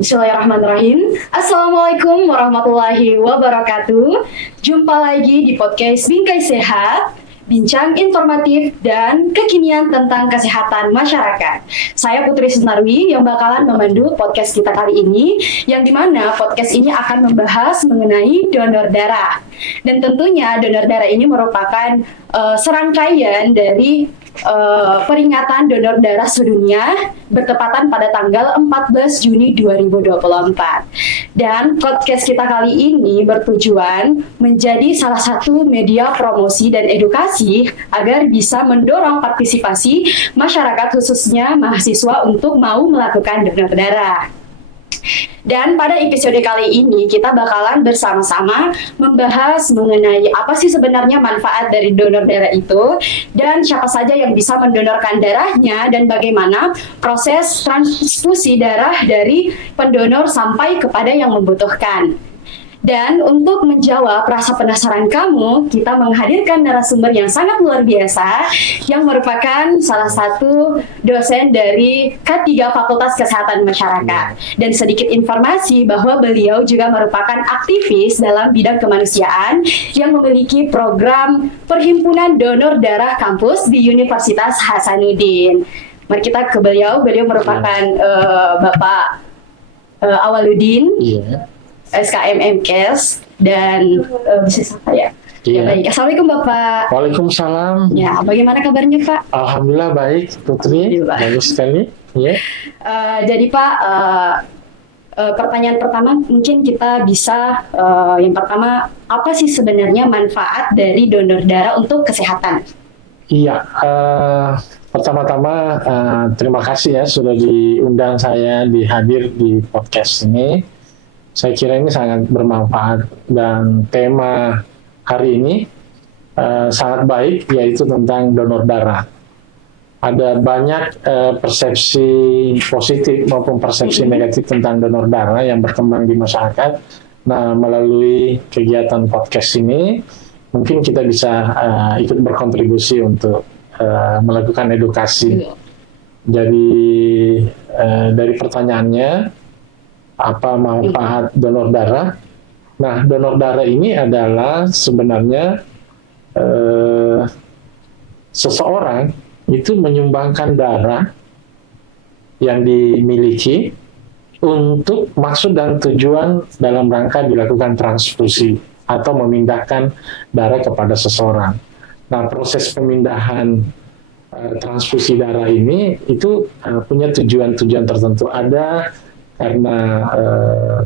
Bismillahirrahmanirrahim. Assalamualaikum warahmatullahi wabarakatuh. Jumpa lagi di podcast Bingkai Sehat, bincang informatif dan kekinian tentang kesehatan masyarakat. Saya Putri Sunarwi yang bakalan memandu podcast kita kali ini, yang dimana podcast ini akan membahas mengenai donor darah. Dan tentunya donor darah ini merupakan serangkaian dari peringatan donor darah sedunia bertepatan pada tanggal 14 Juni 2024. Dan podcast kita kali ini bertujuan menjadi salah satu media promosi dan edukasi agar bisa mendorong partisipasi masyarakat khususnya mahasiswa untuk mau melakukan donor darah. Dan pada episode kali ini kita bakalan bersama-sama membahas mengenai apa sih sebenarnya manfaat dari donor darah itu, dan siapa saja yang bisa mendonorkan darahnya, dan bagaimana proses transfusi darah dari pendonor sampai kepada yang membutuhkan. Dan untuk menjawab rasa penasaran kamu, kita menghadirkan narasumber yang sangat luar biasa yang merupakan salah satu dosen dari K3 Fakultas Kesehatan Masyarakat. Dan sedikit informasi bahwa beliau juga merupakan aktivis dalam bidang kemanusiaan yang memiliki program Perhimpunan Donor Darah Kampus di Universitas Hasanuddin. Mari kita ke beliau. Beliau merupakan Bapak Awaludin. SKM MKes dan bisnis apa ya? Iya. Ya, baik. Assalamualaikum Bapak. Waalaikumsalam. Ya, bagaimana kabarnya Pak? Alhamdulillah baik, Putri. Bagus sekali. Ya. Jadi Pak, pertanyaan pertama mungkin kita bisa yang pertama, apa sih sebenarnya manfaat dari donor darah untuk kesehatan? Iya. Pertama-tama terima kasih ya sudah diundang saya dihadir di podcast ini. Saya kira ini sangat bermanfaat dan tema hari ini sangat baik, yaitu tentang donor darah. Ada banyak persepsi positif maupun persepsi negatif tentang donor darah yang berkembang di masyarakat. Nah, melalui kegiatan podcast ini, mungkin kita bisa ikut berkontribusi untuk melakukan edukasi. Jadi dari pertanyaannya, apa manfaat donor darah? Nah, donor darah ini adalah sebenarnya seseorang itu menyumbangkan darah yang dimiliki untuk maksud dan tujuan dalam rangka dilakukan transfusi atau memindahkan darah kepada seseorang. Nah, proses pemindahan transfusi darah ini itu punya tujuan-tujuan tertentu. Ada karena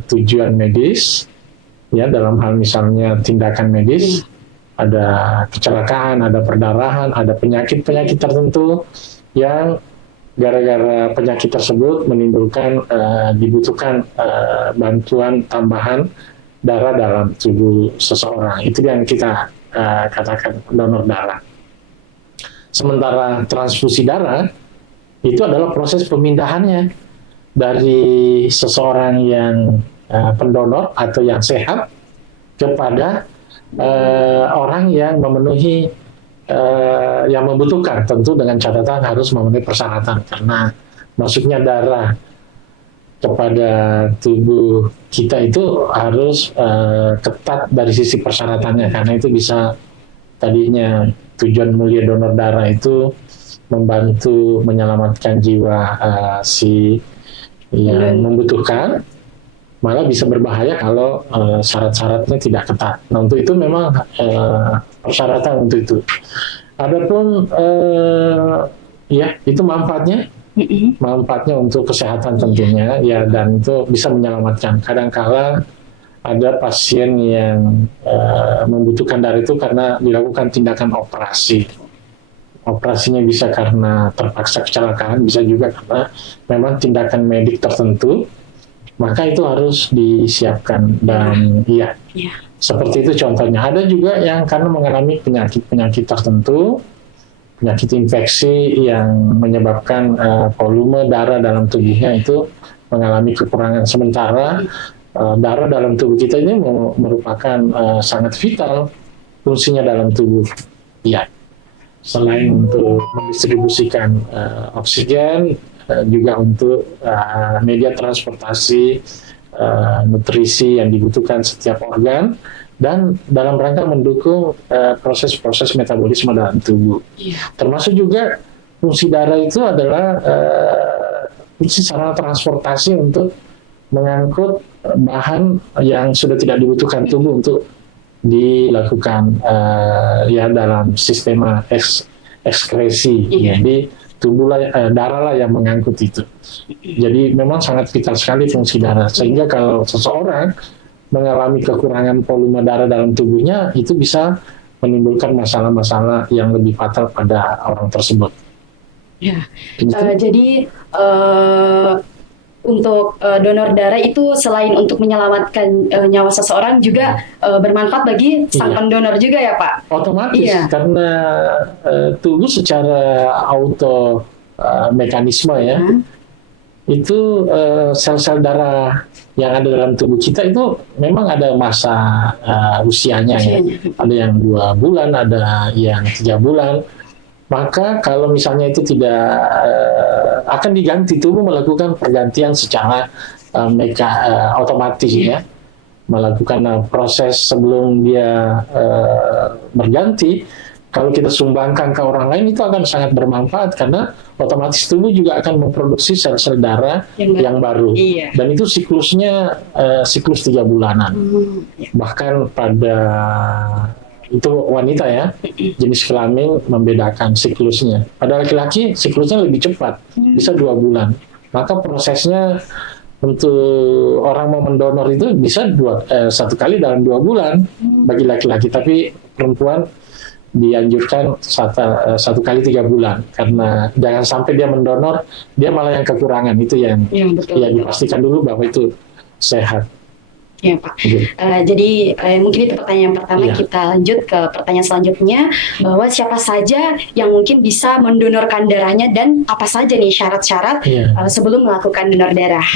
tujuan medis, ya, dalam hal misalnya tindakan medis, ada kecelakaan, ada perdarahan, ada penyakit-penyakit tertentu yang gara-gara penyakit tersebut menimbulkan dibutuhkan bantuan tambahan darah dalam tubuh seseorang. Itu yang kita katakan donor darah. Sementara transfusi darah itu adalah proses pemindahannya dari seseorang yang pendonor atau yang sehat kepada orang yang memenuhi yang membutuhkan, tentu dengan catatan harus memenuhi persyaratan, karena masuknya darah kepada tubuh kita itu harus ketat dari sisi persyaratannya, karena itu bisa tadinya tujuan mulia donor darah itu membantu menyelamatkan jiwa si yang membutuhkan, malah bisa berbahaya kalau syarat-syaratnya tidak ketat. Nah, untuk itu memang persyaratan untuk itu. Adapun ya itu manfaatnya untuk kesehatan tentunya ya, dan itu bisa menyelamatkan. Kadang-kala ada pasien yang membutuhkan darah itu karena dilakukan tindakan operasi. Operasinya bisa karena terpaksa kecelakaan, bisa juga karena memang tindakan medik tertentu, maka itu harus disiapkan. Dan seperti itu contohnya. Ada juga yang karena mengalami penyakit-penyakit tertentu, penyakit infeksi yang menyebabkan volume darah dalam tubuhnya itu mengalami kekurangan. Sementara darah dalam tubuh kita ini merupakan sangat vital fungsinya dalam tubuh. Ya. Selain untuk mendistribusikan oksigen, juga untuk media transportasi, nutrisi yang dibutuhkan setiap organ, dan dalam rangka mendukung proses-proses metabolisme dalam tubuh. Termasuk juga fungsi darah itu adalah fungsi sarana transportasi untuk mengangkut bahan yang sudah tidak dibutuhkan tubuh untuk dilakukan ya dalam sistema ekskresi. Jadi darah lah yang mengangkut itu. Jadi memang sangat vital sekali fungsi darah, sehingga kalau seseorang mengalami kekurangan volume darah dalam tubuhnya, itu bisa menimbulkan masalah-masalah yang lebih fatal pada orang tersebut. Ya. Jadi untuk donor darah itu selain untuk menyelamatkan nyawa seseorang juga bermanfaat bagi sang pendonor juga ya Pak? Otomatis, karena tubuh secara auto mekanisme ya, itu sel-sel darah yang ada dalam tubuh kita itu memang ada masa usianya ya. Ada yang 2 bulan, ada yang 3 bulan. Maka kalau misalnya itu tidak akan diganti, tubuh melakukan pergantian secara otomatis ya, melakukan proses sebelum dia berganti. Kalau kita sumbangkan ke orang lain itu akan sangat bermanfaat, karena otomatis tubuh juga akan memproduksi sel-sel darah yang baru. Dan itu siklusnya siklus 3 bulanan. Bahkan pada itu wanita ya, jenis kelamin membedakan siklusnya. Pada laki-laki siklusnya lebih cepat, bisa 2 bulan. Maka prosesnya untuk orang mau mendonor itu bisa 1 kali dalam 2 bulan bagi laki-laki, tapi perempuan dianjurkan 1 kali 3 bulan, karena jangan sampai dia mendonor dia malah yang kekurangan. Itu yang dipastikan dulu bahwa itu sehat. Ya Pak. Jadi mungkin itu pertanyaan pertama. Kita lanjut ke pertanyaan selanjutnya, bahwa siapa saja yang mungkin bisa mendonorkan darahnya dan apa saja nih syarat-syarat sebelum melakukan donor darah?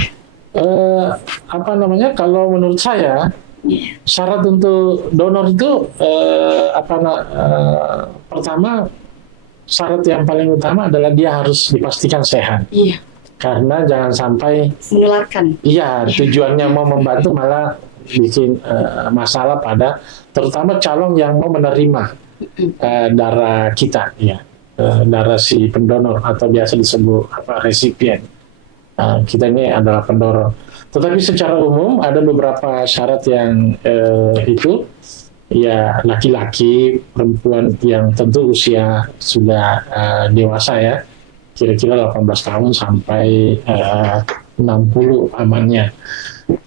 Kalau menurut saya syarat untuk donor itu pertama, syarat yang paling utama adalah dia harus dipastikan sehat. Karena jangan sampai menularkan. Tujuannya mau membantu malah bikin masalah pada terutama calon yang mau menerima darah kita, darah si pendonor atau biasa disebut resipien. Kita ini adalah pendonor. Tetapi secara umum ada beberapa syarat yang itu laki-laki, perempuan yang tentu usia sudah dewasa ya, kira-kira 18 tahun sampai 60 amannya,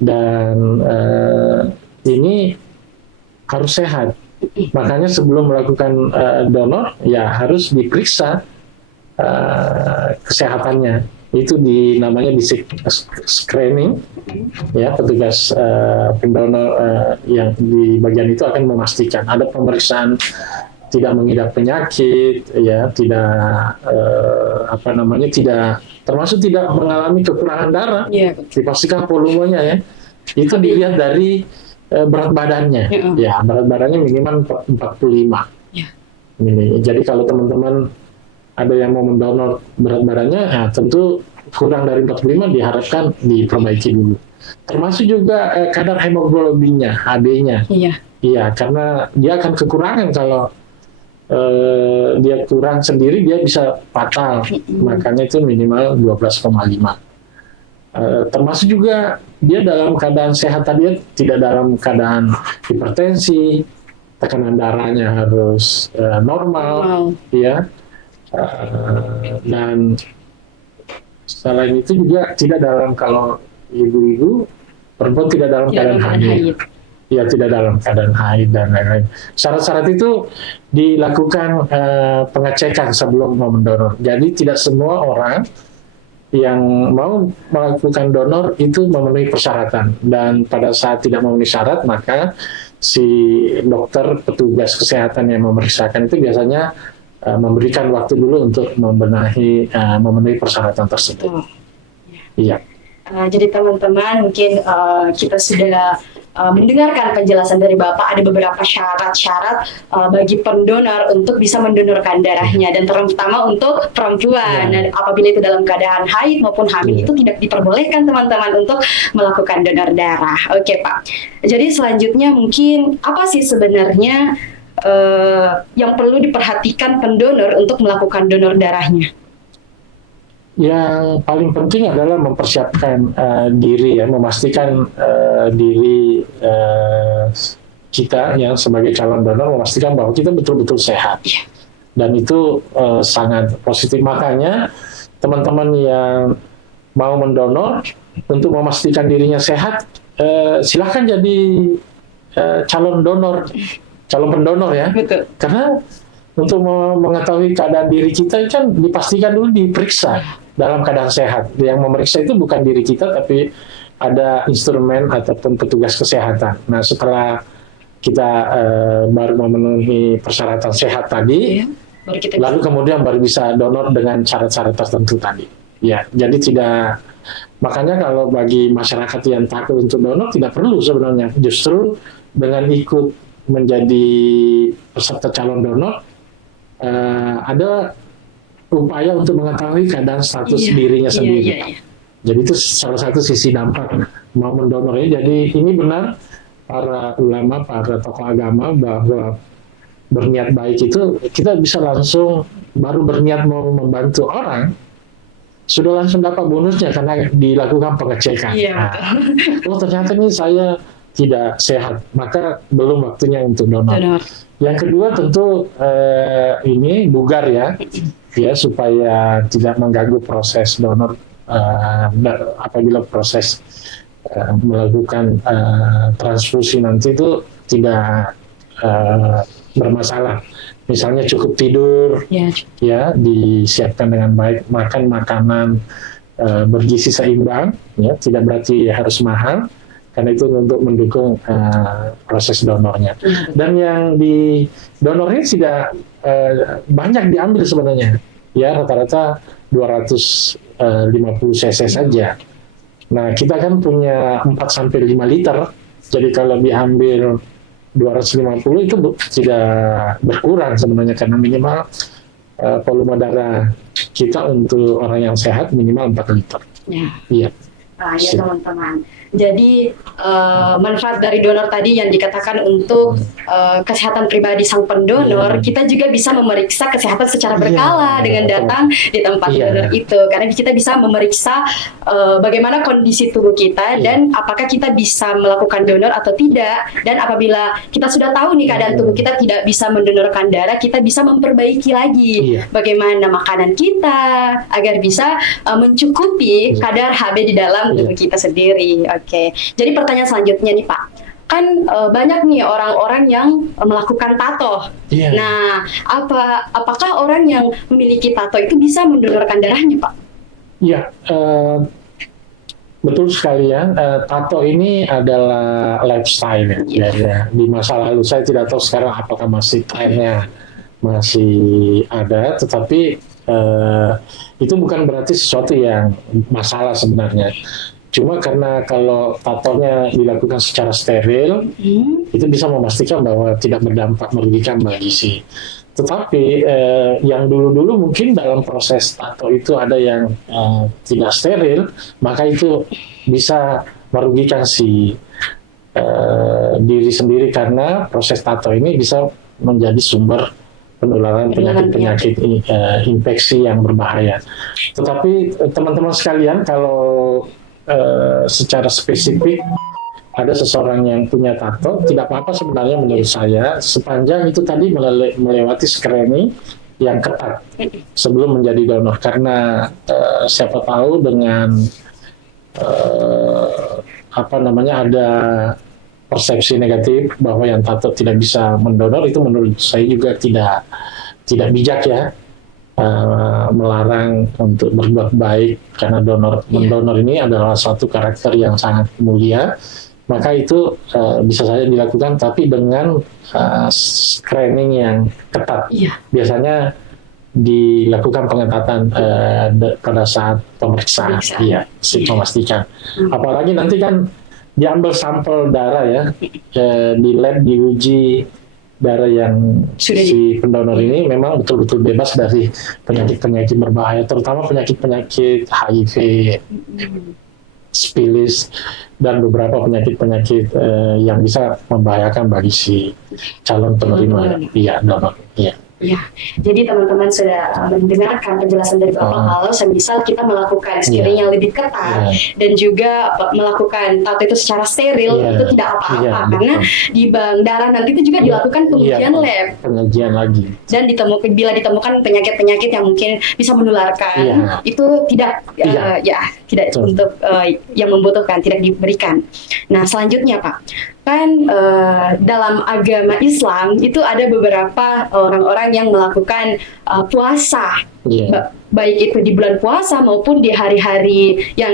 dan ini harus sehat. Makanya sebelum melakukan donor harus diperiksa kesehatannya. Itu namanya di screening ya, petugas pendonor yang di bagian itu akan memastikan ada pemeriksaan tidak mengidap penyakit, tidak termasuk tidak mengalami kekurangan darah, dipastikan volumenya ya. Itu dilihat dari berat badannya, berat badannya minimal 45. Jadi kalau teman-teman ada yang mau mendonor berat badannya, tentu kurang dari 45 diharapkan diperbaiki dulu. Termasuk juga kadar hemoglobinnya, HB-nya. Karena dia akan kekurangan kalau dia kurang sendiri, dia bisa fatal. Makanya itu minimal 12,5. Termasuk juga dia dalam keadaan sehat, tadi tidak dalam keadaan hipertensi, tekanan darahnya harus normal. Dan selain itu juga tidak dalam, kalau ibu-ibu, perempuan tidak dalam keadaan haid. Tidak dalam keadaan haid dan lain-lain. Syarat-syarat itu dilakukan pengecekan sebelum mau mendonor. Jadi tidak semua orang yang mau melakukan donor itu memenuhi persyaratan, dan pada saat tidak memenuhi syarat, maka si dokter, petugas kesehatan yang memeriksakan itu biasanya memberikan waktu dulu untuk memenuhi persyaratan tersebut. Jadi teman-teman, mungkin kita sudah mendengarkan penjelasan dari Bapak, ada beberapa syarat-syarat bagi pendonor untuk bisa mendonorkan darahnya, dan terutama untuk perempuan. Dan apabila itu dalam keadaan haid maupun hamil itu tidak diperbolehkan teman-teman untuk melakukan donor darah. Oke Pak. Jadi selanjutnya mungkin apa sih sebenarnya yang perlu diperhatikan pendonor untuk melakukan donor darahnya? Yang paling penting adalah mempersiapkan diri ya, memastikan diri kita yang sebagai calon donor, memastikan bahwa kita betul-betul sehat. Dan itu sangat positif. Makanya teman-teman yang mau mendonor untuk memastikan dirinya sehat, silahkan jadi calon donor, calon pendonor ya. Betul. Karena untuk mengetahui keadaan diri kita kan dipastikan dulu diperiksa dalam keadaan sehat. Yang memeriksa itu bukan diri kita, tapi ada instrumen ataupun petugas kesehatan. Nah, setelah kita baru memenuhi persyaratan sehat tadi, lalu kemudian baru bisa donor dengan syarat-syarat tertentu tadi. Ya, jadi tidak. Makanya kalau bagi masyarakat yang takut untuk donor tidak perlu sebenarnya. Justru dengan ikut menjadi peserta calon donor, ada upaya untuk mengetahui keadaan status dirinya sendiri. Jadi itu salah satu sisi dampak mau mendonornya. Jadi ini benar para ulama, para tokoh agama bahwa berniat baik itu kita bisa langsung baru berniat mau membantu orang sudah langsung dapat bonusnya karena dilakukan pengecekan. Oh ternyata ini saya tidak sehat, maka belum waktunya untuk donor. Yang kedua tentu ini bugar ya supaya tidak mengganggu proses donor apabila proses melakukan transfusi nanti itu tidak bermasalah. Misalnya cukup tidur, ya disiapkan dengan baik, makan makanan bergizi seimbang, ya tidak berarti harus mahal. Karena itu untuk mendukung proses donornya. Dan yang di donornya tidak banyak diambil sebenarnya. Ya rata-rata 250 cc saja. Nah kita kan punya 4-5 liter. Jadi kalau diambil 250 itu tidak berkurang sebenarnya. Karena minimal volume darah kita untuk orang yang sehat minimal 4 liter. Iya. Ya teman-teman. Jadi manfaat dari donor tadi yang dikatakan untuk kesehatan pribadi sang pendonor, kita juga bisa memeriksa kesehatan secara berkala dengan datang di tempat donor itu, karena kita bisa memeriksa bagaimana kondisi tubuh kita dan apakah kita bisa melakukan donor atau tidak. Dan apabila kita sudah tahu nih keadaan tubuh kita tidak bisa mendonorkan darah, kita bisa memperbaiki lagi bagaimana makanan kita agar bisa mencukupi kadar Hb di dalam tubuh kita sendiri. Oke, jadi pertanyaan selanjutnya nih Pak, kan banyak nih orang-orang yang melakukan tato. Nah, apakah orang yang memiliki tato itu bisa mendonorkan darahnya Pak? Iya, betul sekali ya. Tato ini adalah lifestyle ya. Di masa lalu saya tidak tahu sekarang apakah masih trennya masih ada, tetapi itu bukan berarti sesuatu yang masalah sebenarnya. Cuma karena kalau tatonya dilakukan secara steril, itu bisa memastikan bahwa tidak berdampak merugikan bagi si. Tetapi yang dulu-dulu mungkin dalam proses tato itu ada yang tidak steril, maka itu bisa merugikan si diri sendiri karena proses tato ini bisa menjadi sumber penularan penyakit-penyakit infeksi yang berbahaya. Tetapi teman-teman sekalian, kalau secara spesifik ada seseorang yang punya tato, tidak apa-apa sebenarnya menurut saya, sepanjang itu tadi melewati screening yang ketat sebelum menjadi donor. Karena siapa tahu dengan ada persepsi negatif bahwa yang tato tidak bisa mendonor, itu menurut saya juga tidak bijak ya. Melarang untuk berbuat baik, karena mendonor ini adalah satu karakter yang sangat mulia, maka itu bisa saja dilakukan tapi dengan screening yang ketat. Biasanya dilakukan pengetatan pada saat pemeriksaan, memastikan. Apalagi nanti kan diambil sampel darah ya, di lab diuji darah yang Sudah si pendonor ini memang betul-betul bebas dari penyakit-penyakit berbahaya, terutama penyakit-penyakit HIV, sifilis, dan beberapa penyakit-penyakit yang bisa membahayakan bagi si calon penerima donor. Iya. Ya, jadi teman-teman sudah mendengarkan penjelasan dari Bapak kalau semisal kita melakukan screening yang lebih ketat dan juga melakukan tato itu secara steril itu tidak apa-apa karena di bank darah nanti itu juga dilakukan pengujian lab. Pengujian lagi. Dan bila ditemukan penyakit-penyakit yang mungkin bisa menularkan itu tidak tidak untuk yang membutuhkan, tidak diberikan. Nah, selanjutnya Pak, kan dalam agama Islam itu ada beberapa orang-orang yang melakukan puasa, baik itu di bulan puasa maupun di hari-hari yang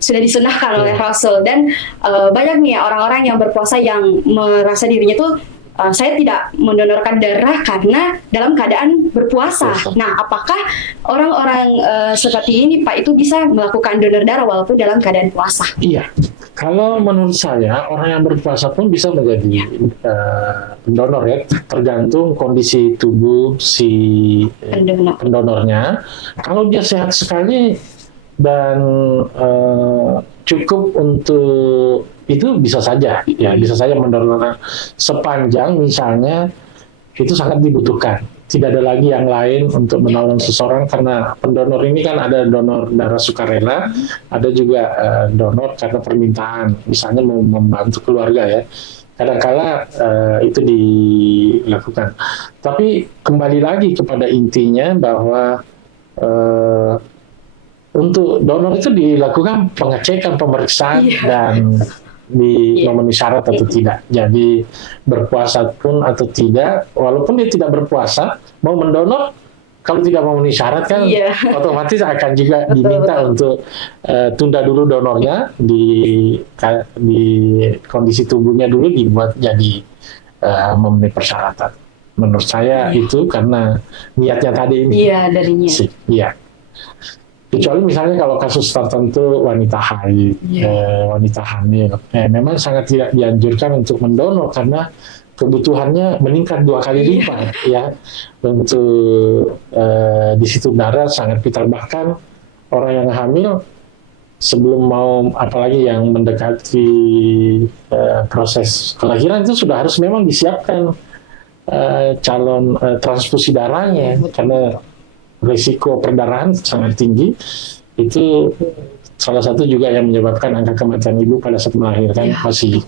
sudah disunahkan oleh Rasul. Dan banyak nih orang-orang yang berpuasa yang merasa dirinya tuh saya tidak mendonorkan darah karena dalam keadaan berpuasa. Nah, apakah orang-orang seperti ini Pak itu bisa melakukan donor darah walaupun dalam keadaan puasa? Iya. Kalau menurut saya, orang yang berpuasa pun bisa menjadi pendonor ya, tergantung kondisi tubuh si pendonornya. Kalau dia sehat sekali dan cukup untuk itu bisa saja mendonor sepanjang misalnya itu sangat dibutuhkan. Tidak ada lagi yang lain untuk menolong seseorang karena pendonor ini kan ada donor darah sukarela, ada juga donor karena permintaan, misalnya mau membantu keluarga ya. Kadang-kala itu dilakukan. Tapi kembali lagi kepada intinya bahwa untuk donor itu dilakukan pengecekan, pemeriksaan dan memenuhi syarat atau tidak. Jadi berpuasa pun atau tidak, walaupun dia tidak berpuasa, mau mendonor, kalau tidak memenuhi syarat kan otomatis akan juga diminta untuk tunda dulu donornya, di kondisi tubuhnya dulu dibuat jadi memenuhi persyaratan. Menurut saya itu karena niatnya tadi ini. Iya, dari niat. Iya. Kecuali misalnya kalau kasus tertentu wanita haid, wanita hamil, memang sangat tidak dianjurkan untuk mendonor karena kebutuhannya meningkat 2 kali lipat ya untuk di situ darah sangat vital. Bahkan orang yang hamil sebelum mau, apalagi yang mendekati proses kelahiran itu sudah harus memang disiapkan calon transfusi darahnya karena risiko perdarahan sangat tinggi. Itu salah satu juga yang menyebabkan angka kematian ibu pada saat melahirkan masih.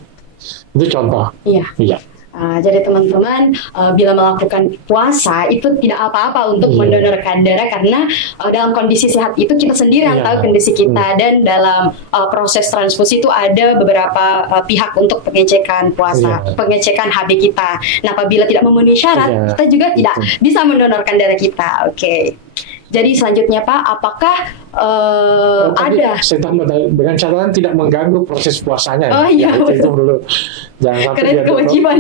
Itu contoh. Iya. Jadi teman-teman bila melakukan puasa itu tidak apa-apa untuk mendonorkan darah karena dalam kondisi sehat itu kita sendiri yang tahu kondisi kita dan dalam proses transfusi itu ada beberapa pihak untuk pengecekan puasa, pengecekan HB kita. Nah, apabila tidak memenuhi syarat, kita juga tidak bisa mendonorkan darah kita. Oke. Jadi selanjutnya Pak, apakah ada? Saya tambah dengan catatan tidak mengganggu proses puasanya. Oh iya, itu dulu. Jangan sampai kewajiban.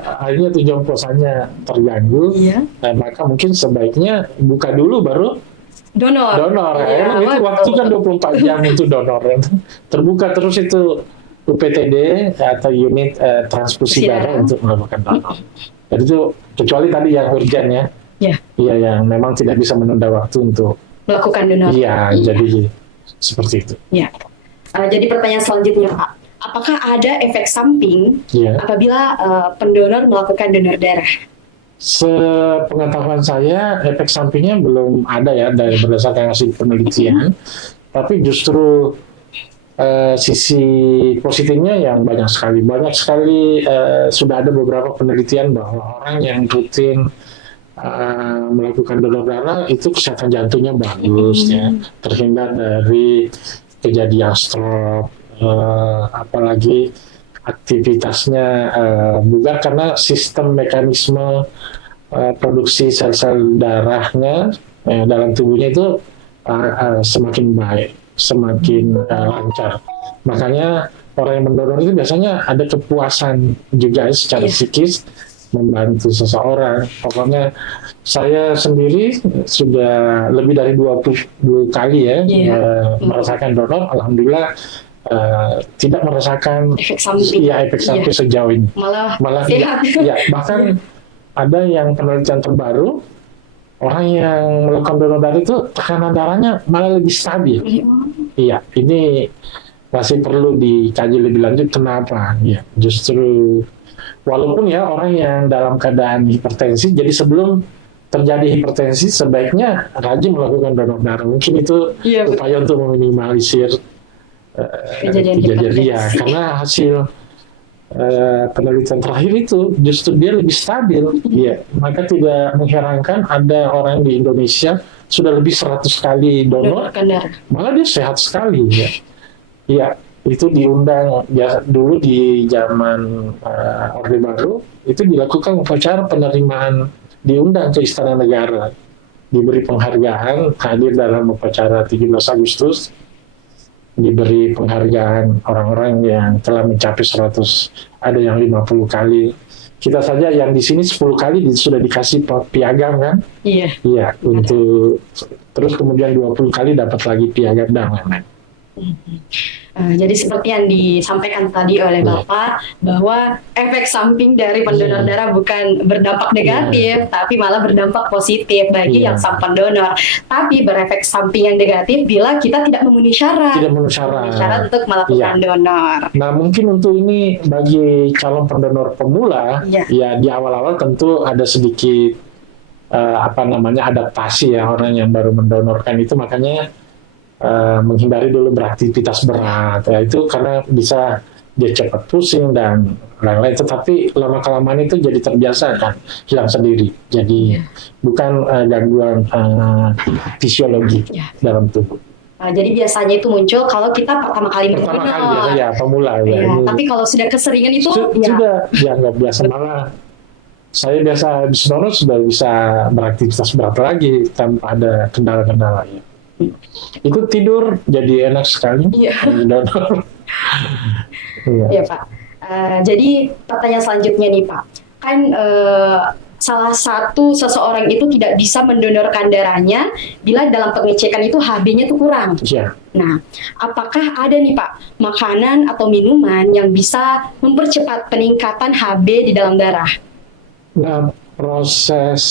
Akhirnya tujuan puasanya terganggu. Maka mungkin sebaiknya buka dulu baru donor. Itu waktu kan 24 jam itu donor. Terbuka terus itu UPTD atau unit transfusi darah untuk melakukan donor. Jadi itu kecuali tadi yang urgent ya. Iya, yang memang tidak bisa menunda waktu untuk melakukan donor. Jadi seperti itu. Jadi pertanyaan selanjutnya Pak, apakah ada efek samping apabila pendonor melakukan donor darah? Sepengetahuan saya, efek sampingnya belum ada ya dari berdasarkan hasil penelitian. Tapi justru sisi positifnya yang banyak sekali. Sudah ada beberapa penelitian bahwa orang yang rutin melakukan donor darah itu kesehatan jantungnya bagus ya, terhindar dari kejadian stroke, apalagi aktivitasnya bugar karena sistem mekanisme produksi sel-sel darahnya dalam tubuhnya itu semakin baik, semakin lancar. Makanya orang yang mendonor itu biasanya ada kepuasan juga secara psikis membantu seseorang. Pokoknya saya sendiri sudah lebih dari 20 kali ya merasakan donor. Alhamdulillah tidak merasakan Efek samping. efek samping sejauh ini. Malah Iya, sehat. iya, bahkan ada yang penelitian terbaru, orang yang melakukan donor darah itu tekanan darahnya malah lebih stabil. Iya, ini masih perlu dikaji lebih lanjut kenapa. Ya, justru walaupun ya orang yang dalam keadaan hipertensi, jadi sebelum terjadi hipertensi sebaiknya rajin melakukan donor darah. Mungkin itu Iya, betul. upaya untuk meminimalisir Kejadian kejadian dia, hipertensi. karena hasil penelitian terakhir itu justru dia lebih stabil. Iya, maka tidak mengherankan ada orang di Indonesia sudah lebih 100 kali donor, Donorkan darah. malah dia sehat sekali. Ya. Iya, itu diundang ya, dulu di zaman Orde Baru itu dilakukan upacara penerimaan, diundang ke Istana Negara, diberi penghargaan, hadir dalam upacara 17 Agustus, diberi penghargaan orang-orang yang telah mencapai 100, ada yang 50 kali. Kita saja yang di sini 10 kali sudah dikasih piagam kan? Iya. Iya, untuk terus kemudian 20 kali dapat lagi piagam dan lain-lain. Jadi seperti yang disampaikan tadi oleh Bapak, bahwa efek samping dari pendonor darah bukan berdampak negatif, tapi malah berdampak positif bagi yang sang pendonor. Tapi berefek samping yang negatif bila kita tidak memenuhi syarat. Tidak memenuhi syarat. Untuk melakukan donor. Nah, mungkin untuk ini bagi calon pendonor pemula, ya di awal-awal tentu ada sedikit adaptasi ya, orang yang baru mendonorkan itu, makanya menghindari dulu beraktivitas berat ya, itu karena bisa dia cepat pusing dan lain-lain. Tetapi lama-kelamaan itu jadi terbiasa kan, hilang sendiri. Jadi bukan gangguan fisiologi dalam tubuh. Jadi biasanya itu muncul kalau kita pertama kali biasanya pemula ya. Tapi kalau sudah keseringan itu sudah nggak biasa, malah saya biasa habis donor sudah bisa beraktivitas berat lagi tanpa ada kendala-kendala ya. Itu tidur jadi enak sekali. Donor. Iya Pak. Jadi pertanyaan selanjutnya nih Pak, kan salah satu seseorang itu tidak bisa mendonorkan darahnya bila dalam pengecekan itu HB-nya itu kurang. Iya. Nah, apakah ada nih Pak makanan atau minuman yang bisa mempercepat peningkatan HB di dalam darah? Nah, proses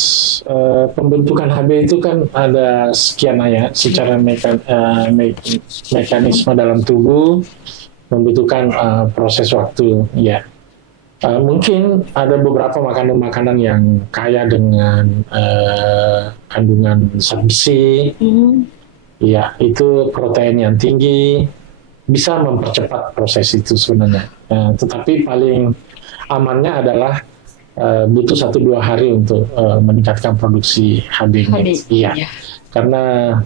pembentukan HB itu kan ada sekian ya, secara mekanisme dalam tubuh membutuhkan proses waktu ya. Mungkin ada beberapa makanan-makanan yang kaya dengan kandungan zat besi, ya itu protein yang tinggi, bisa mempercepat proses itu sebenarnya. Tetapi paling amannya adalah butuh 1-2 hari untuk meningkatkan produksi HB-nya. Iya. Karena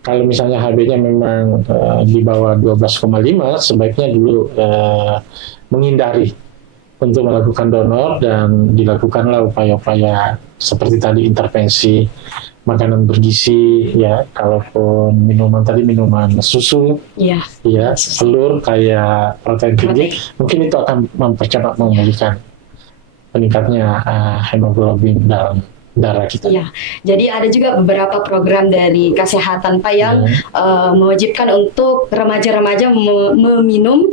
kalau misalnya HB-nya memang di bawah 12,5, sebaiknya dulu menghindari untuk melakukan donor, dan dilakukanlah upaya-upaya seperti tadi, intervensi makanan bergizi ya, kalaupun minuman susu, ya telur kayak protein tinggi, mungkin itu akan mempercepat memulihkan meningkatnya hemoglobin dalam darah kita. Iya, jadi ada juga beberapa program dari kesehatan Pak yang mewajibkan untuk remaja-remaja meminum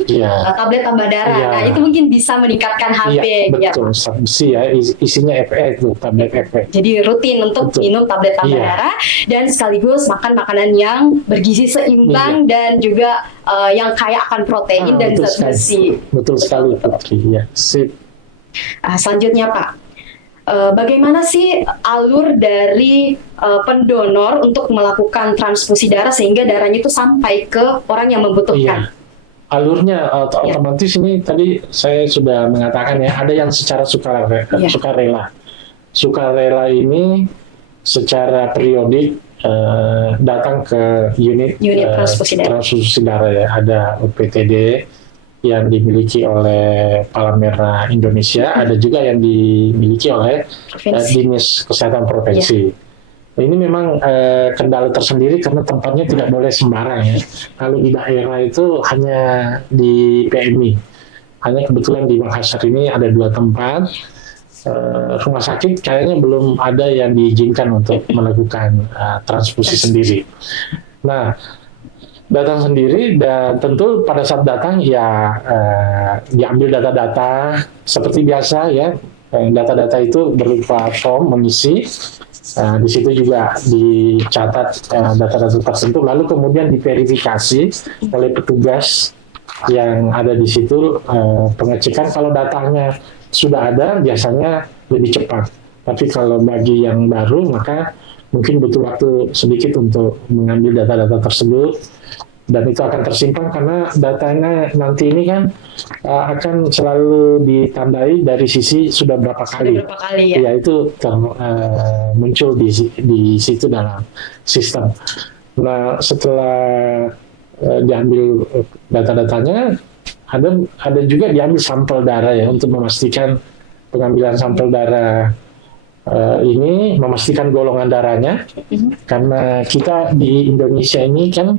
tablet tambah darah. Nah, itu mungkin bisa meningkatkan HB. Iya, betul. Zat besi ya, isinya Fe itu, tablet Fe. Jadi rutin untuk minum tablet tambah darah, dan sekaligus makan makanan yang bergizi seimbang dan juga yang kaya akan protein dan zat besi. Betul sekali, Putri. Ya, sip. Selanjutnya Pak, bagaimana sih alur dari pendonor untuk melakukan transfusi darah sehingga darahnya itu sampai ke orang yang membutuhkan? Alurnya otomatis ini tadi saya sudah mengatakan ya, ada yang secara sukarela. Sukarela ini secara periodik datang ke unit transfusi darah ya, ada UPTD yang dimiliki oleh Palang Merah Indonesia, ada juga yang dimiliki oleh Dinas Kesehatan Provinsi. Ini memang kendala tersendiri karena tempatnya tidak boleh sembarang ya. Kalau di daerah itu hanya di PMI, hanya kebetulan di Makassar ini ada 2 tempat. Rumah sakit kayaknya belum ada yang diizinkan untuk melakukan transfusi sendiri. Nah, datang sendiri, dan tentu pada saat datang ya diambil data-data seperti biasa ya. Data-data itu berupa form mengisi. Di situ juga dicatat data-data tertentu, lalu kemudian diverifikasi oleh petugas yang ada di situ. Pengecekan kalau datanya sudah ada biasanya lebih cepat, tapi kalau bagi yang baru maka mungkin butuh waktu sedikit untuk mengambil data-data tersebut, dan itu akan tersimpan karena datanya nanti ini kan akan selalu ditandai dari sisi sudah berapa kali. Berapa kali ya? Ya itu muncul di situ dalam sistem. Nah setelah diambil data-datanya, ada juga diambil sampel darah ya untuk memastikan pengambilan sampel darah ini, memastikan golongan darahnya, karena kita di Indonesia ini kan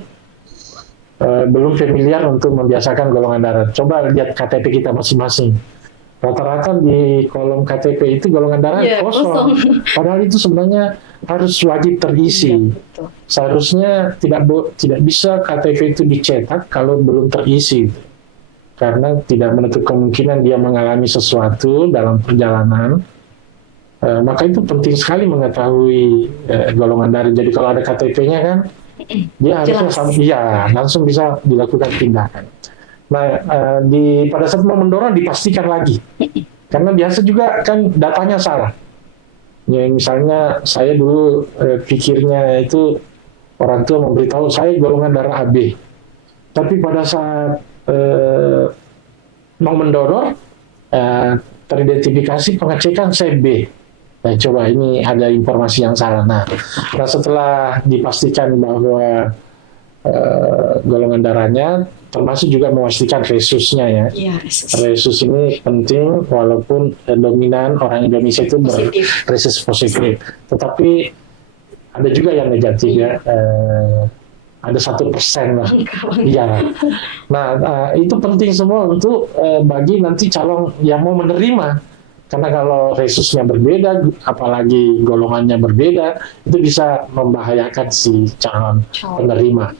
belum familiar untuk membiasakan golongan darah. Coba lihat KTP kita masing-masing. Rata-rata di kolom KTP itu golongan darah kosong. Padahal itu sebenarnya harus wajib terisi. Seharusnya tidak bisa KTP itu dicetak kalau belum terisi. Karena tidak menutup kemungkinan dia mengalami sesuatu dalam perjalanan. Maka itu penting sekali mengetahui golongan darah. Jadi kalau ada KTP-nya kan, dia harusnya langsung bisa dilakukan tindakan. Nah, pada saat mau mendorong dipastikan lagi, karena biasa juga kan datanya salah. Ya, misalnya saya dulu pikirnya itu orang tua memberitahu saya golongan darah AB, tapi pada saat mau mendonor teridentifikasi pengecekan saya B. Nah, coba ini ada informasi yang salah. Nah setelah dipastikan bahwa golongan darahnya, termasuk juga memastikan resusnya ya. Resus ini penting, walaupun dominan orang Indonesia itu resus positif, tetapi ada juga yang negatif ya. Ada 1% lah. Iya. Nah itu penting semua untuk bagi nanti calon yang mau menerima. Karena kalau resusnya berbeda, apalagi golongannya berbeda, itu bisa membahayakan si calon penerima,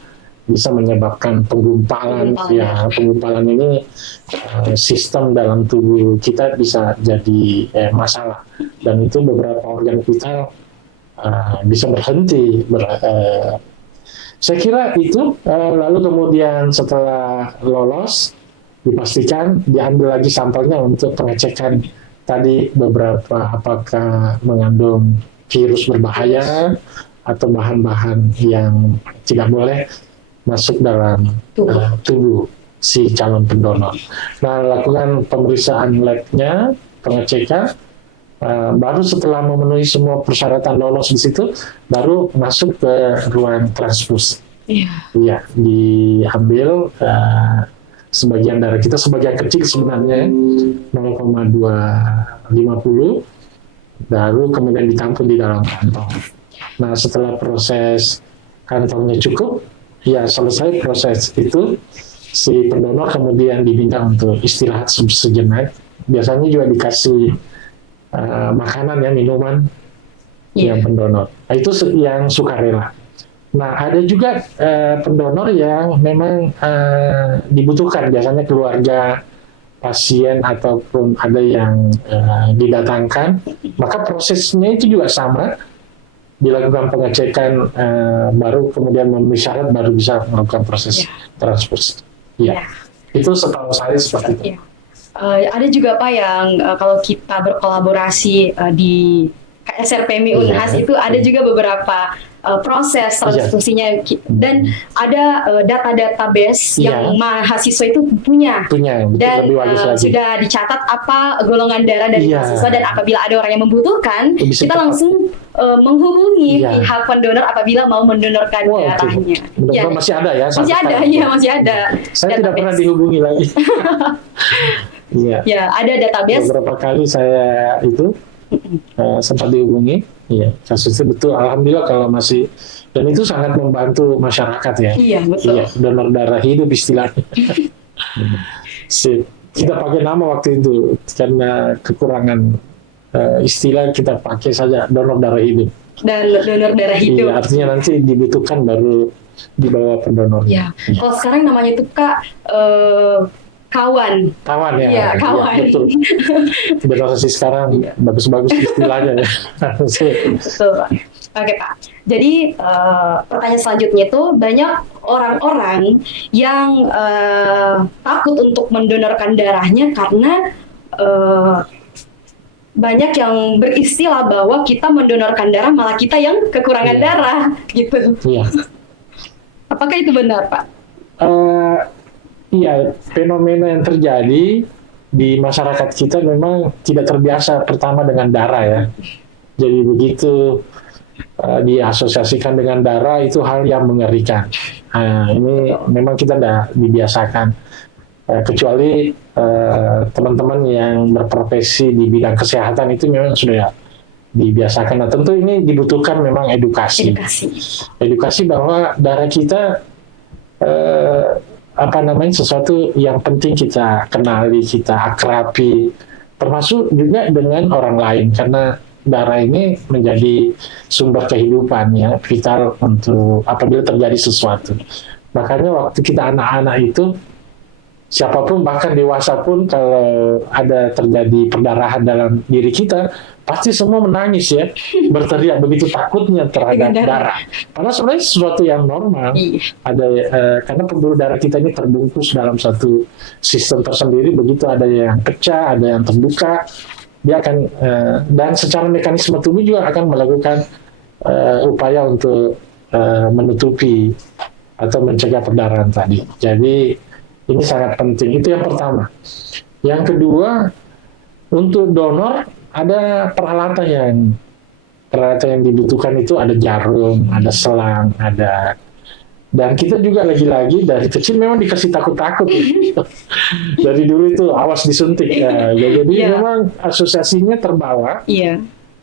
bisa menyebabkan penggumpalan. Ya, penggumpalan ini sistem dalam tubuh kita bisa jadi masalah, dan itu beberapa organ vital bisa berhenti. Saya kira itu. Lalu kemudian setelah lolos, dipastikan diambil lagi sampelnya untuk pengecekan tadi beberapa apakah mengandung virus berbahaya atau bahan-bahan yang tidak boleh masuk dalam tubuh si calon pendonor. Nah, lakukan pemeriksaan labnya, pengecekan, baru setelah memenuhi semua persyaratan lolos di situ, baru masuk ke ruang transfusi. Iya, diambil sebagian darah kita, sebagian kecil sebenarnya 0,250, baru kemudian ditampung di dalam kantong. Nah setelah proses kantongnya cukup, ya selesai proses itu, si pendonor kemudian diminta untuk istirahat sejenak. Biasanya juga dikasih makanan ya, minuman yang pendonor. Nah, itu yang sukarela. Nah, ada juga pendonor yang memang dibutuhkan, biasanya keluarga pasien ataupun ada yang didatangkan, maka prosesnya itu juga sama, dilakukan pengecekan, baru kemudian memenuhi syarat, baru bisa melakukan proses transfusi. Ya. Itu setahu saya seperti itu. Ada juga Pak yang kalau kita berkolaborasi di KSRPMI Unhas itu ada juga beberapa proses transfusinya, dan ada data-database yang mahasiswa itu punya dan sudah dicatat apa golongan darah dari mahasiswa, dan apabila ada orang yang membutuhkan, kita langsung menghubungi pihak pendonor apabila mau mendonorkan darahnya. Masih ada ya? Masih ada. Saya tidak pernah dihubungi lagi. Ya, ada database. Beberapa kali saya itu sempat dihubungi. Iya, kasusnya betul. Alhamdulillah kalau masih, dan itu sangat membantu masyarakat ya. Iya, betul. Iya, donor darah hidup istilahnya. Kita pakai nama waktu itu karena kekurangan istilah, kita pakai saja donor darah hidup. Dan donor darah hidup. Iya, artinya nanti dibutuhkan baru dibawa pendonornya. Ya, kalau sekarang namanya itu Kak kawan. Kawan ya. Iya, kawan. Ya, betul. Generasi sekarang bagus-bagus istilahnya ya. Betul, Pak. Oke, Pak. Jadi pertanyaan selanjutnya itu banyak orang-orang yang takut untuk mendonorkan darahnya karena banyak yang beristilah bahwa kita mendonorkan darah malah kita yang kekurangan darah gitu. Iya. Apakah itu benar, Pak? Iya, fenomena yang terjadi di masyarakat kita memang tidak terbiasa pertama dengan darah ya. Jadi begitu diasosiasikan dengan darah itu hal yang mengerikan. Ini memang kita tidak dibiasakan. Kecuali teman-teman yang berprofesi di bidang kesehatan itu memang sudah dibiasakan. Nah, tentu ini dibutuhkan memang edukasi. Edukasi bahwa darah kita sesuatu yang penting kita kenali, kita akrabi, termasuk juga dengan orang lain karena darah ini menjadi sumber kehidupan ya, vital untuk apabila terjadi sesuatu. Makanya waktu kita anak-anak itu siapapun bahkan dewasa pun kalau ada terjadi perdarahan dalam diri kita pasti semua menangis ya, berteriak begitu takutnya terhadap darah. Karena sebenarnya sesuatu yang normal. Ada karena pembuluh darah kita ini terbungkus dalam satu sistem tersendiri, begitu ada yang pecah, ada yang terbuka, dia akan dan secara mekanisme tubuh juga akan melakukan upaya untuk menutupi atau mencegah perdarahan tadi. Jadi ini sangat penting. Itu yang pertama. Yang kedua, untuk donor ada peralatan yang dibutuhkan itu ada jarum, ada selang, dan kita juga lagi-lagi dari kecil memang dikasih takut-takut. Dari dulu itu awas disuntik. Jadi memang asosiasinya terbawa.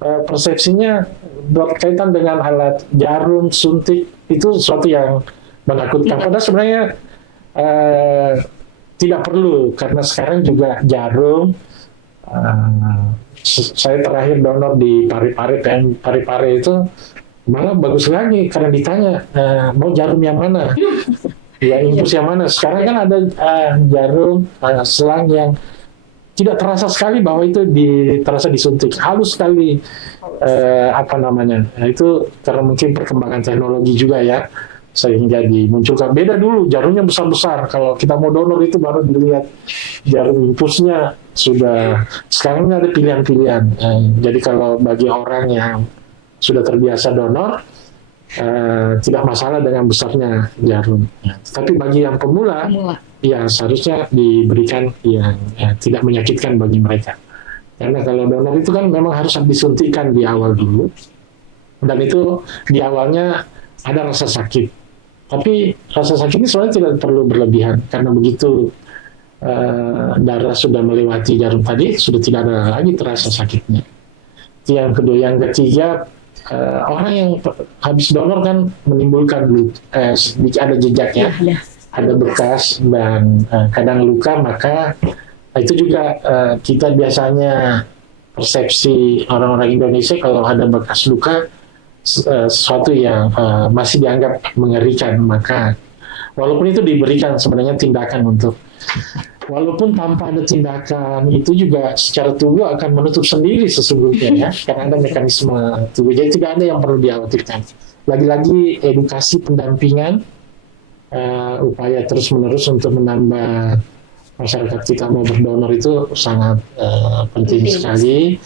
Persepsinya berkaitan dengan alat jarum, suntik itu sesuatu yang menakutkan. Padahal sebenarnya tidak perlu karena sekarang juga jarum. Saya terakhir donor di Parepare itu malah bagus lagi karena ditanya mau jarum yang mana, ya infus yang mana. Sekarang kan ada jarum selang yang tidak terasa sekali bahwa itu terasa disuntik, halus sekali. Itu karena mungkin perkembangan teknologi juga ya, sehingga dimunculkan. Beda dulu jarumnya besar-besar, kalau kita mau donor itu baru dilihat jarum infusnya sudah. Sekarang ini ada pilihan-pilihan. Jadi kalau bagi orang yang sudah terbiasa donor tidak masalah dengan besarnya jarum. Tapi bagi yang pemula ya seharusnya diberikan yang tidak menyakitkan bagi mereka. Karena kalau donor itu kan memang harus disuntikkan di awal dulu, dan itu di awalnya ada rasa sakit. Tapi rasa sakit ini sebenarnya tidak perlu berlebihan, karena begitu darah sudah melewati jarum tadi, sudah tidak ada lagi terasa sakitnya. Yang kedua, yang ketiga, orang yang habis donor kan menimbulkan ada jejaknya, ada bekas dan kadang luka, maka itu juga kita biasanya persepsi orang-orang Indonesia kalau ada bekas luka sesuatu yang masih dianggap mengerikan, maka walaupun itu diberikan sebenarnya tindakan untuk, walaupun tanpa ada tindakan itu juga secara tubuh akan menutup sendiri sesungguhnya ya, karena ada mekanisme tubuh. Jadi tidak ada yang perlu dikhawatirkan. Lagi-lagi edukasi, pendampingan, upaya terus-menerus untuk menambah masyarakat kita mau berdonor itu sangat penting sekali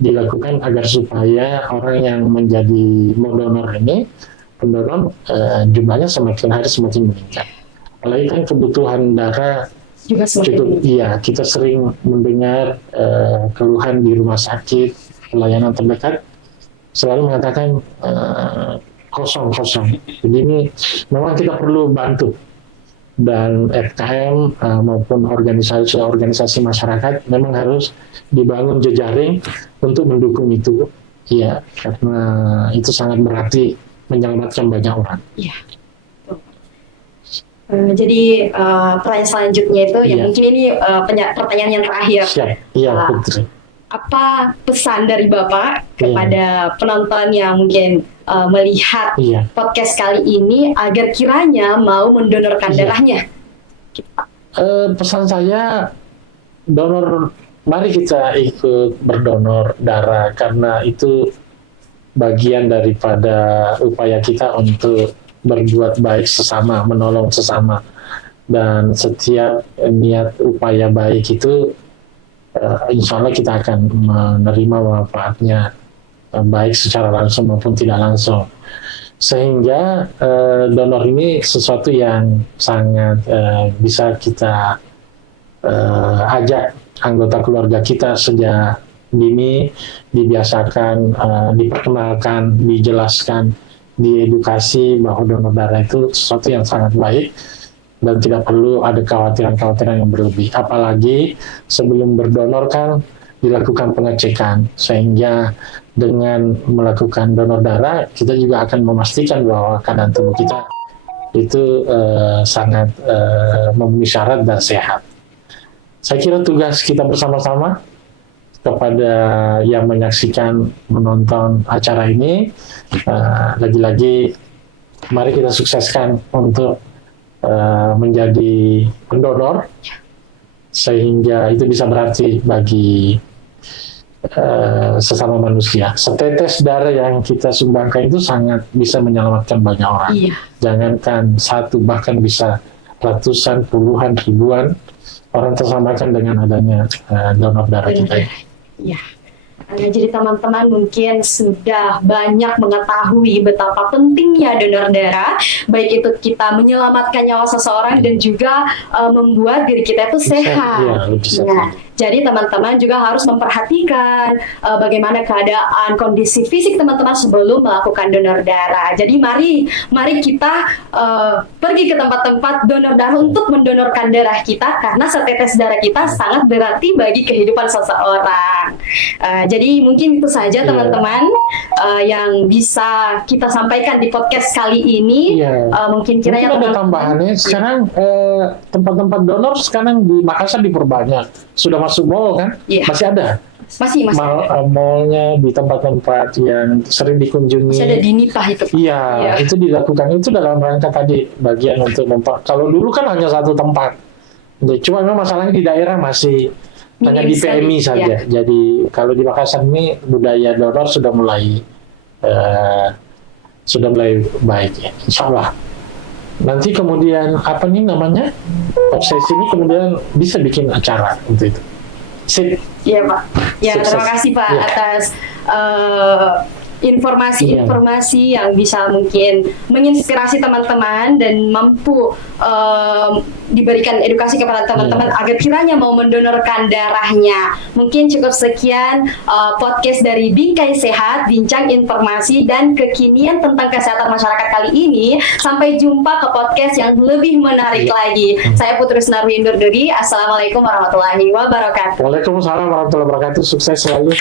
dilakukan agar supaya orang yang menjadi donor ini, pendonor, jumlahnya semakin hari semakin meningkat. Apalagi kan kebutuhan darah juga cukup. Iya, kita sering mendengar keluhan di rumah sakit, pelayanan terdekat selalu mengatakan kosong. Jadi ini memang kita perlu bantu, dan FKM maupun organisasi masyarakat memang harus dibangun jejaring untuk mendukung itu, ya, karena itu sangat berarti menyelamatkan banyak orang. Iya. Jadi pertanyaan selanjutnya itu yang mungkin ini pertanyaan yang terakhir. Siap. Iya, Putri. apa pesan dari Bapak kepada penonton yang mungkin melihat podcast kali ini agar kiranya mau mendonorkan darahnya? Pesan saya, mari kita ikut berdonor darah karena itu bagian daripada upaya kita untuk berbuat baik sesama, menolong sesama. Dan setiap niat upaya baik itu insya Allah kita akan menerima manfaatnya, baik secara langsung maupun tidak langsung. Sehingga donor ini sesuatu yang sangat bisa kita ajak anggota keluarga kita sejak dini, dibiasakan, diperkenalkan, dijelaskan, diedukasi bahwa donor darah itu sesuatu yang sangat baik dan tidak perlu ada kekhawatiran-kekhawatiran yang berlebih. Apalagi sebelum berdonor kan dilakukan pengecekan, sehingga dengan melakukan donor darah kita juga akan memastikan bahwa keadaan tubuh kita itu sangat memenuhi syarat dan sehat. Saya kira tugas kita bersama-sama kepada yang menyaksikan, menonton acara ini, lagi-lagi mari kita sukseskan untuk menjadi pendonor, sehingga itu bisa berarti bagi sesama manusia. Setetes darah yang kita sumbangkan itu sangat bisa menyelamatkan banyak orang. Jangankan satu, bahkan bisa ratusan, puluhan, ribuan orang terselamatkan dengan adanya donor darah kita. Nah, jadi teman-teman mungkin sudah banyak mengetahui betapa pentingnya donor darah, baik itu kita menyelamatkan nyawa seseorang dan juga membuat diri kita itu sehat. Jadi teman-teman juga harus memperhatikan bagaimana keadaan kondisi fisik teman-teman sebelum melakukan donor darah. Jadi mari kita pergi ke tempat-tempat donor darah untuk mendonorkan darah kita, karena setetes darah kita sangat berarti bagi kehidupan seseorang. Jadi mungkin itu saja teman-teman yang bisa kita sampaikan di podcast kali ini. Mungkin kiranya ada tambahannya. Sekarang tempat-tempat donor sekarang di Makassar diperbanyak. Sudah masuk mall kan? Masih ada? Masih mallnya di tempat-tempat yang sering dikunjungi. Masih ada di Nipah itu. Itu dilakukan. Itu dalam rangka tadi bagian untuk kalau dulu kan hanya satu tempat. Cuma memang masalahnya di daerah masih hanya di PMI saja. Jadi kalau di Makassar ini budaya donor sudah mulai baik ya, insya Allah. Nanti kemudian apa nih namanya, obsesi ini kemudian bisa bikin acara untuk itu. Sip. Iya Pak. Terima kasih Pak atas informasi-informasi yang bisa mungkin menginspirasi teman-teman dan mampu diberikan edukasi kepada teman-teman agar kiranya mau mendonorkan darahnya. Mungkin cukup sekian podcast dari Bingkai Sehat, bincang informasi dan kekinian tentang kesehatan masyarakat kali ini. Sampai jumpa ke podcast yang lebih menarik lagi. Saya Putri Sunarwi undur diri. Assalamualaikum warahmatullahi wabarakatuh. Waalaikumsalam warahmatullahi wabarakatuh. Sukses selalu.